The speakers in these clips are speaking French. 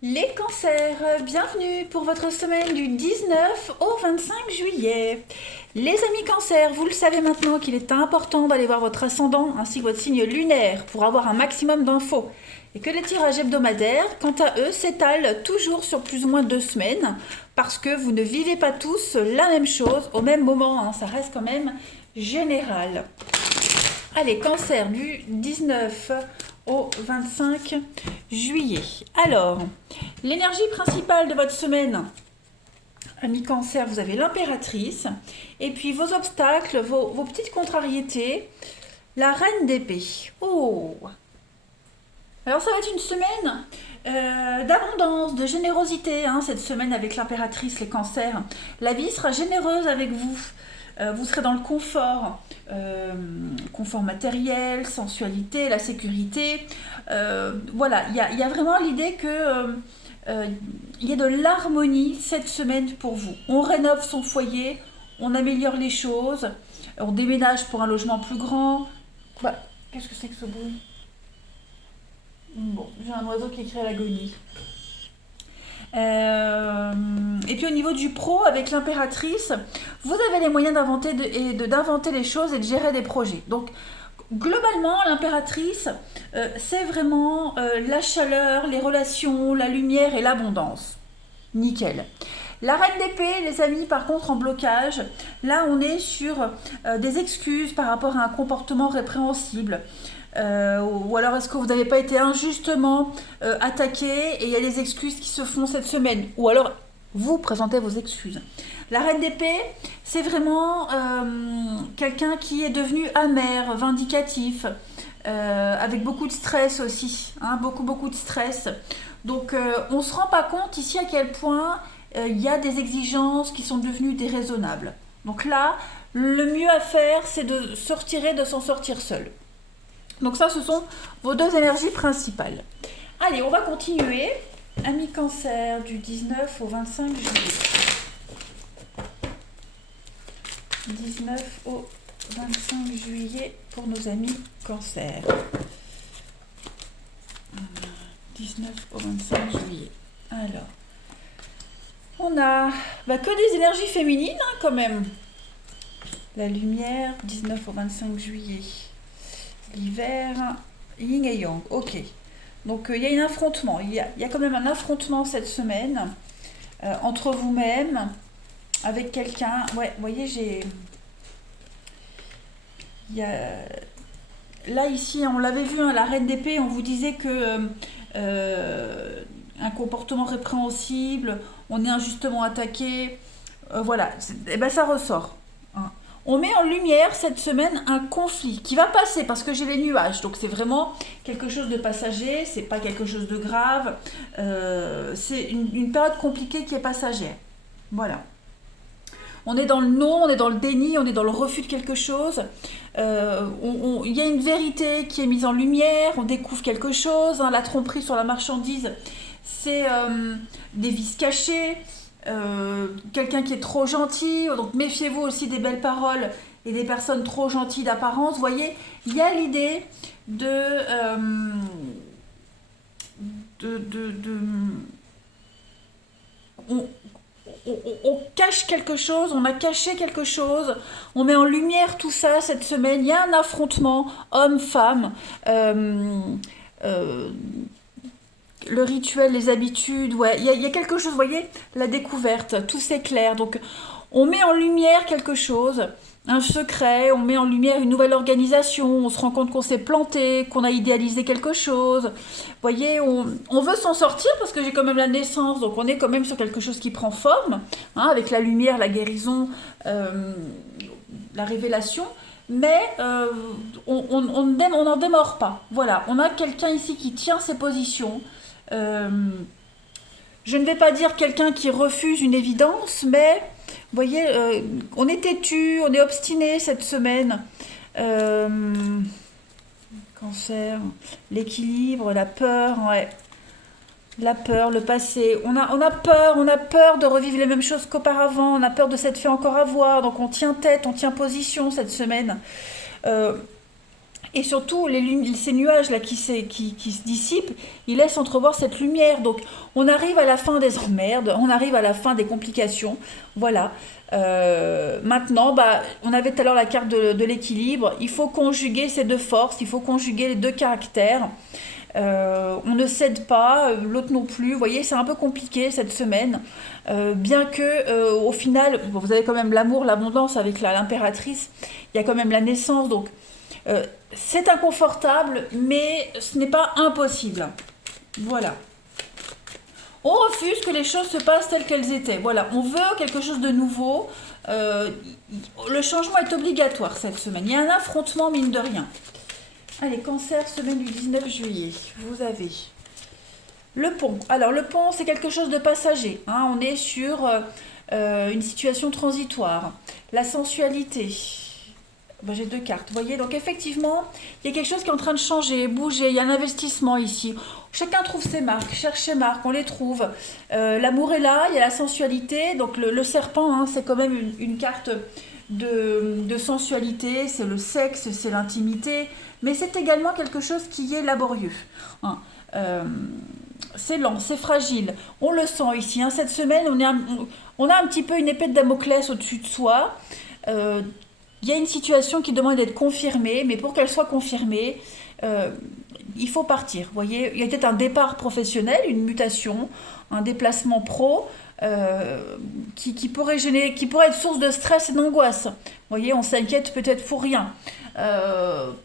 Les cancers, bienvenue pour votre semaine du 19 au 25 juillet. Les amis cancers, vous le savez maintenant qu'il est important d'aller voir votre ascendant ainsi que votre signe lunaire pour avoir un maximum d'infos. Et que les tirages hebdomadaires, quant à eux, s'étalent toujours sur plus ou moins 2 semaines parce que vous ne vivez pas tous la même chose au même moment, hein, ça reste quand même général. Allez, cancer du 19 au 25 juillet. Alors, l'énergie principale de votre semaine, amis cancer, vous avez l'impératrice. Et puis vos obstacles, vos petites contrariétés, la reine d'épée. Oh! Alors ça va être une semaine d'abondance, de générosité, hein, cette semaine avec l'impératrice, les cancers. La vie sera généreuse avec vous. Vous serez dans le confort, confort matériel, sensualité, la sécurité. Voilà, il y a vraiment l'idée que il y ait de l'harmonie cette semaine pour vous. On rénove son foyer, on améliore les choses, on déménage pour un logement plus grand. Bah, qu'est-ce que c'est que ce bruit? Bon, j'ai un oiseau qui crie à l'agonie. Et puis au niveau du pro, avec l'impératrice, vous avez les moyens d'inventer les choses et de gérer des projets. Donc globalement, l'impératrice, c'est vraiment la chaleur, les relations, la lumière et l'abondance. Nickel. La reine d'épée, les amis, par contre, en blocage, là on est sur des excuses par rapport à un comportement répréhensible. Ou alors est-ce que vous n'avez pas été injustement attaqué et il y a des excuses qui se font cette semaine? Ou alors vous présentez vos excuses. La reine d'épée, c'est vraiment quelqu'un qui est devenu amer, vindicatif, avec beaucoup de stress aussi, hein, beaucoup de stress. Donc on ne se rend pas compte ici à quel point il y a des exigences qui sont devenues déraisonnables. Donc là, le mieux à faire, c'est de se retirer, de s'en sortir seul. Donc ça, ce sont vos deux énergies principales. Allez, on va continuer. Amis cancer, du 19 au 25 juillet. 19 au 25 juillet pour nos amis cancer. 19 au 25 juillet. Alors, on a que des énergies féminines, hein, quand même. La lumière, 19 au 25 juillet. L'hiver, yin et yang, ok. Donc il y a un affrontement, il y a quand même un affrontement cette semaine entre vous-même, avec quelqu'un. Ouais, vous voyez, il y a, là ici, on l'avait vu, hein, la reine d'épée, on vous disait que un comportement répréhensible, on est injustement attaqué, voilà, et ben ça ressort. Hein. On met en lumière cette semaine un conflit qui va passer parce que j'ai les nuages. Donc c'est vraiment quelque chose de passager, c'est pas quelque chose de grave. C'est une période compliquée qui est passagère. Voilà. On est dans le non, on est dans le déni, on est dans le refus de quelque chose. Il y a une vérité qui est mise en lumière, on découvre quelque chose. Hein, la tromperie sur la marchandise, c'est des vices cachés. Quelqu'un qui est trop gentil, donc méfiez-vous aussi des belles paroles et des personnes trop gentilles d'apparence. Vous voyez, il y a l'idée de on, on cache quelque chose, on a caché quelque chose, on met en lumière tout ça cette semaine. Il y a un affrontement homme-femme. Euh, le rituel, les habitudes, ouais, il y a quelque chose, vous voyez, la découverte, tout s'éclaire. Donc, on met en lumière quelque chose, un secret, on met en lumière une nouvelle organisation, on se rend compte qu'on s'est planté, qu'on a idéalisé quelque chose. Vous voyez, on veut s'en sortir parce que j'ai quand même la naissance, donc on est quand même sur quelque chose qui prend forme, hein, avec la lumière, la guérison, la révélation. Mais on n'en démord pas. Voilà, on a quelqu'un ici qui tient ses positions. Euh, je ne vais pas dire quelqu'un qui refuse une évidence, mais vous voyez, on est têtu, on est obstiné cette semaine. Euh, Cancer, l'équilibre, la peur, ouais. La peur, le passé. On a peur de revivre les mêmes choses qu'auparavant. On a peur de s'être fait encore avoir. Donc on tient tête, on tient position cette semaine. Euh, Et surtout, ces nuages-là qui se dissipent, ils laissent entrevoir cette lumière. Donc, on arrive à la fin des emmerdes, on arrive à la fin des complications. Voilà. Maintenant, bah, on avait tout à l'heure la carte de l'équilibre. Il faut conjuguer ces deux forces, il faut conjuguer les deux caractères. On ne cède pas, l'autre non plus. Vous voyez, c'est un peu compliqué cette semaine. Bien que, au final, bon, vous avez quand même l'amour, l'abondance avec l'impératrice. Il y a quand même la naissance, donc c'est inconfortable, mais ce n'est pas impossible. Voilà. On refuse que les choses se passent telles qu'elles étaient. Voilà, on veut quelque chose de nouveau. Le changement est obligatoire cette semaine. Il y a un affrontement, mine de rien. Allez, Cancer, semaine du 19 juillet. Vous avez le pont. Alors, le pont, c'est quelque chose de passager. Hein. On est sur une situation transitoire. La sensualité. Ben, j'ai deux cartes, vous voyez. Donc, effectivement, il y a quelque chose qui est en train de changer, bouger. Il y a un investissement ici. Chacun trouve ses marques, cherche ses marques, on les trouve. L'amour est là, il y a la sensualité. Donc, le serpent, hein, c'est quand même une carte de sensualité. C'est le sexe, c'est l'intimité. Mais c'est également quelque chose qui est laborieux. Hein. C'est lent, c'est fragile. On le sent ici. Hein. Cette semaine, on a un petit peu une épée de Damoclès au-dessus de soi. Il y a une situation qui demande d'être confirmée, mais pour qu'elle soit confirmée, il faut partir. Vous voyez, il y a peut-être un départ professionnel, une mutation, un déplacement pro qui pourrait être source de stress et d'angoisse. Vous voyez, on s'inquiète peut-être pour rien.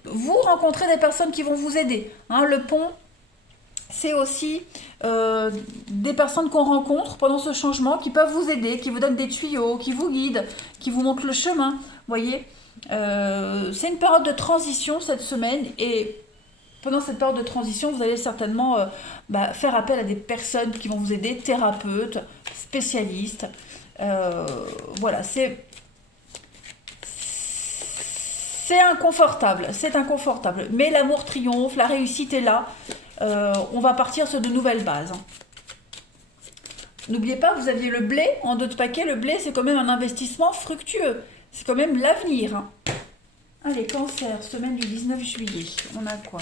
Vous rencontrez des personnes qui vont vous aider. Hein, le pont, c'est aussi des personnes qu'on rencontre pendant ce changement qui peuvent vous aider, qui vous donnent des tuyaux, qui vous guident, qui vous montrent le chemin. Vous voyez, c'est une période de transition cette semaine et pendant cette période de transition, vous allez certainement faire appel à des personnes qui vont vous aider, thérapeutes, spécialistes. Voilà, c'est inconfortable, mais l'amour triomphe, la réussite est là. On va partir sur de nouvelles bases. N'oubliez pas, vous aviez le blé en dos de paquet. Le blé, c'est quand même un investissement fructueux. C'est quand même l'avenir. Hein. Allez, Cancer, semaine du 19 juillet. On a quoi ?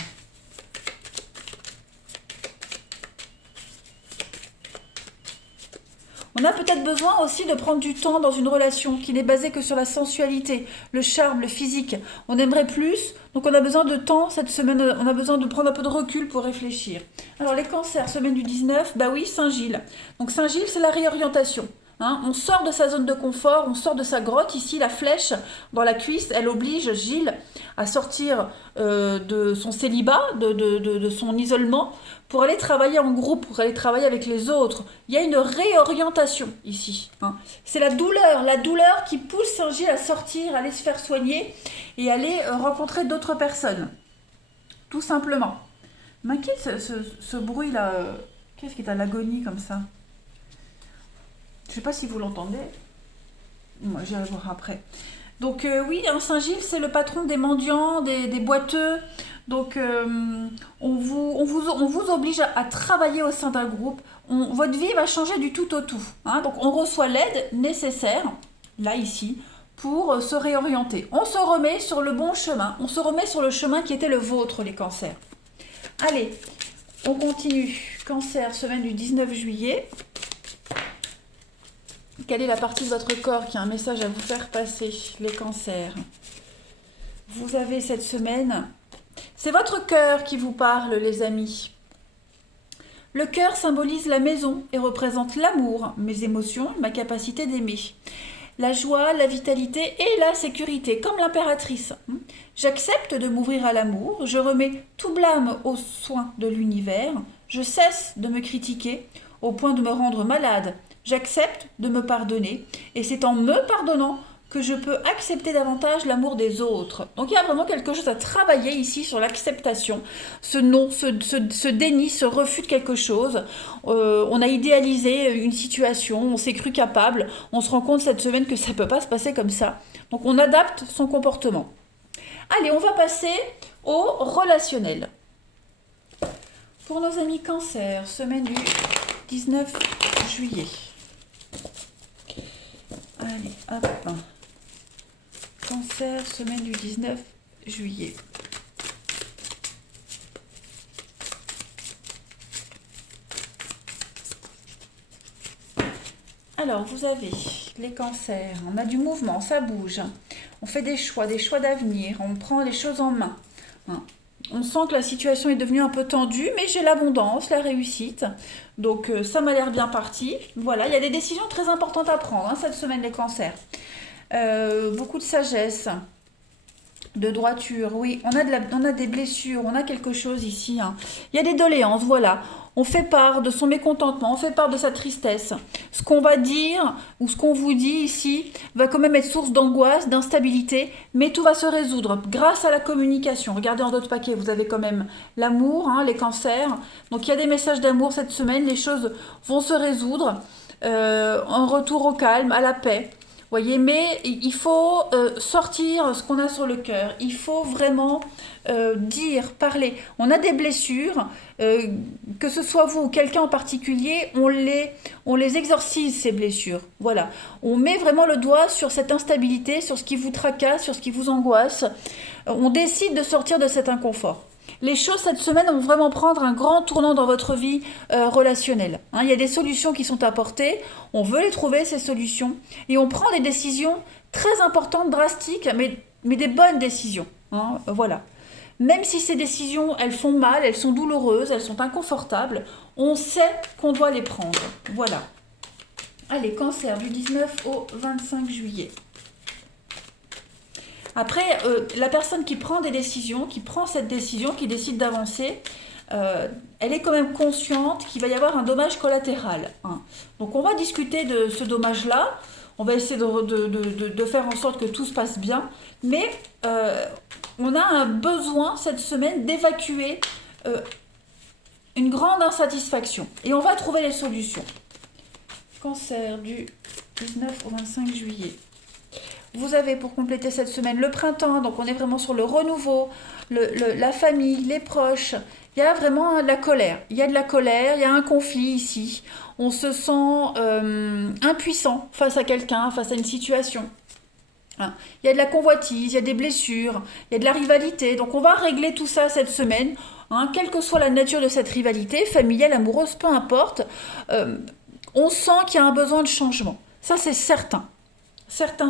On a peut-être besoin aussi de prendre du temps dans une relation qui n'est basée que sur la sensualité, le charme, le physique. On aimerait plus, donc on a besoin de temps cette semaine, on a besoin de prendre un peu de recul pour réfléchir. Alors les cancers, semaine du 19, bah oui, Saint-Gilles. Donc Saint-Gilles, c'est la réorientation. Hein, on sort de sa zone de confort, on sort de sa grotte. Ici, la flèche dans la cuisse, elle oblige Gilles à sortir de son célibat, de son isolement, pour aller travailler en groupe, pour aller travailler avec les autres. Il y a une réorientation ici. Hein. C'est la douleur qui pousse Saint-Gilles à sortir, à aller se faire soigner et aller rencontrer d'autres personnes. Tout simplement. M'inquiète ce bruit-là. Qu'est-ce qui est à l'agonie comme ça ? Je ne sais pas si vous l'entendez. Moi, j'irai voir après. Donc oui, hein, Saint-Gilles, c'est le patron des mendiants, des boiteux. Donc on vous oblige à travailler au sein d'un groupe. Votre vie va changer du tout au tout. Hein. Donc on reçoit l'aide nécessaire, là, ici, pour se réorienter. On se remet sur le bon chemin. On se remet sur le chemin qui était le vôtre, les cancers. Allez, on continue. Cancer, semaine du 19 juillet. Quelle est la partie de votre corps qui a un message à vous faire passer, les cancers? Vous avez cette semaine, c'est votre cœur qui vous parle, les amis. Le cœur symbolise la maison et représente l'amour, mes émotions, ma capacité d'aimer. La joie, la vitalité et la sécurité, comme l'impératrice. J'accepte de m'ouvrir à l'amour, je remets tout blâme aux soins de l'univers, je cesse de me critiquer au point de me rendre malade. J'accepte de me pardonner et c'est en me pardonnant que je peux accepter davantage l'amour des autres. Donc il y a vraiment quelque chose à travailler ici sur l'acceptation, ce non, ce déni, ce refus de quelque chose. On a idéalisé une situation, on s'est cru capable, on se rend compte cette semaine que ça ne peut pas se passer comme ça. Donc on adapte son comportement. Allez, on va passer au relationnel. Pour nos amis cancer, semaine du 19 juillet. Allez, hop. Cancer, semaine du 19 juillet. Alors, vous avez les cancers, on a du mouvement, ça bouge. On fait des choix d'avenir, on prend les choses en main. Hein. On sent que la situation est devenue un peu tendue, mais j'ai l'abondance, la réussite. Donc, ça m'a l'air bien parti. Voilà, il y a des décisions très importantes à prendre hein, cette semaine, les cancers. Beaucoup de sagesse, de droiture, oui. On a des blessures, on a quelque chose ici. Hein. Il y a des doléances, voilà. On fait part de son mécontentement, on fait part de sa tristesse. Ce qu'on va dire ou ce qu'on vous dit ici va quand même être source d'angoisse, d'instabilité, mais tout va se résoudre grâce à la communication. Regardez en d'autres paquets, vous avez quand même l'amour, hein, les cancers. Donc il y a des messages d'amour cette semaine, les choses vont se résoudre. En retour au calme, à la paix. Voyez, mais il faut sortir ce qu'on a sur le cœur. Il faut vraiment dire, parler. On a des blessures, que ce soit vous ou quelqu'un en particulier, on les exorcise, ces blessures. Voilà. On met vraiment le doigt sur cette instabilité, sur ce qui vous tracasse, sur ce qui vous angoisse. On décide de sortir de cet inconfort. Les choses cette semaine vont vraiment prendre un grand tournant dans votre vie relationnelle. Hein, il y a des solutions qui sont apportées, on veut les trouver ces solutions et on prend des décisions très importantes, drastiques, mais des bonnes décisions. Hein, voilà. Même si ces décisions, elles font mal, elles sont douloureuses, elles sont inconfortables, on sait qu'on doit les prendre. Voilà. Allez, cancer du 19 au 25 juillet. Après, la personne qui prend des décisions, qui prend cette décision, qui décide d'avancer, elle est quand même consciente qu'il va y avoir un dommage collatéral. Hein. Donc on va discuter de ce dommage-là, on va essayer de faire en sorte que tout se passe bien, mais on a un besoin cette semaine d'évacuer une grande insatisfaction. Et on va trouver les solutions. Cancer du 19 au 25 juillet. Vous avez pour compléter cette semaine le printemps, donc on est vraiment sur le renouveau, la famille, les proches. Il y a vraiment de la colère. Il y a de la colère, il y a un conflit ici. On se sent impuissant face à quelqu'un, face à une situation. Hein. Il y a de la convoitise, il y a des blessures, il y a de la rivalité. Donc on va régler tout ça cette semaine, hein, quelle que soit la nature de cette rivalité, familiale, amoureuse, peu importe. On sent qu'il y a un besoin de changement. Ça c'est certain. Certain.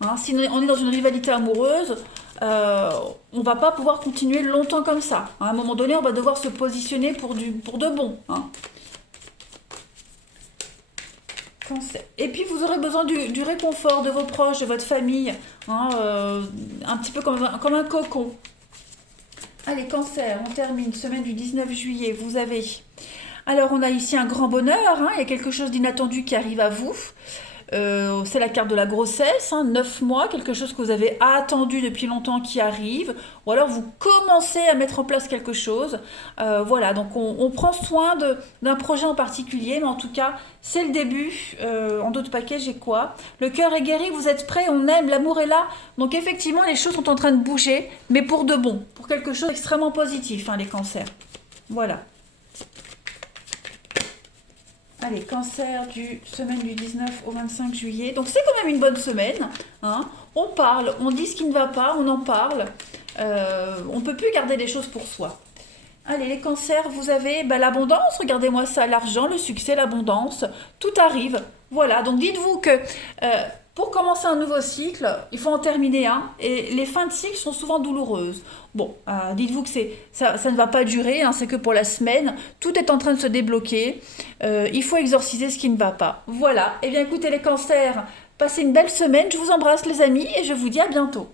Hein, si on est dans une rivalité amoureuse, on va pas pouvoir continuer longtemps comme ça. À un moment donné, on va devoir se positionner pour de bon. Hein. Et puis, vous aurez besoin du réconfort de vos proches, de votre famille, hein, un petit peu comme un cocon. Allez, cancer, on termine, semaine du 19 juillet, vous avez... Alors, on a ici un grand bonheur, hein, il y a quelque chose d'inattendu qui arrive à vous. C'est la carte de la grossesse, hein, 9 mois, quelque chose que vous avez attendu depuis longtemps qui arrive, ou alors vous commencez à mettre en place quelque chose. Voilà, donc on prend soin d'un projet en particulier, mais en tout cas, c'est le début. En d'autres paquets, j'ai quoi? Le cœur est guéri, vous êtes prêts, on aime, l'amour est là. Donc effectivement, les choses sont en train de bouger, mais pour de bon, pour quelque chose d'extrêmement positif, hein, les cancers. Voilà. Allez, cancer du semaine du 19 au 25 juillet. Donc c'est quand même une bonne semaine. Hein. On parle, on dit ce qui ne va pas, on en parle. On ne peut plus garder les choses pour soi. Allez, les cancers, vous avez l'abondance. Regardez-moi ça, l'argent, le succès, l'abondance. Tout arrive. Voilà, donc dites-vous que pour commencer un nouveau cycle, il faut en terminer un. Et les fins de cycle sont souvent douloureuses. Bon, dites-vous que ça ne va pas durer, hein, c'est que pour la semaine. Tout est en train de se débloquer. Il faut exorciser ce qui ne va pas. Voilà. Eh bien, écoutez les cancers, passez une belle semaine. Je vous embrasse les amis et je vous dis à bientôt.